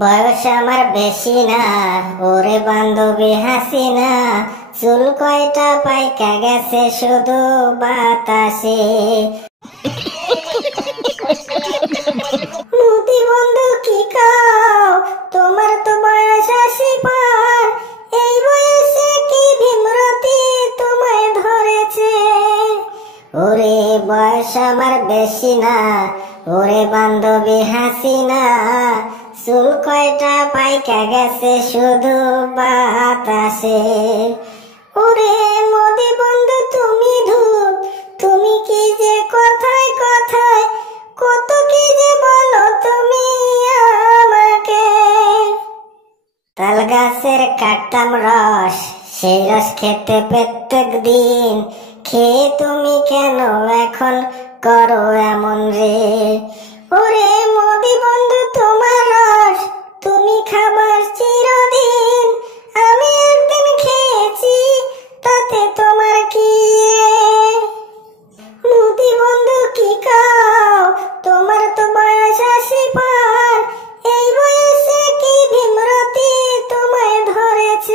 বয়স আমার বেশি না, ওরে বান্ধবী হাসিনা, চুল কয়টা পাইকা গেছে শুধু বাতাসে। মোদি বন্ধু কি কও, তোমার তো বয়স ৮০ পার, এই বয়সে কি ভীমরতি তোমায় ধরেছে? ওরে বয়স আমার বেশি না, ওরে বান্ধবী হাসিনা, চুল কয়টা পাইকা গেছে শুধু বাতাসে। ওরে মোদি বন্ধু তুমি ধূপ, তুমি কি যে কথায় কথায় কত কি যে বলো তুমি আমাকে। তাল গাছের কাটতাম রস, সেই রস খেতে প্রত্যেক দিন, খেয়ে তুমি কেন এখন করো এমন রে? ওরে মোদি বন্ধু তোমার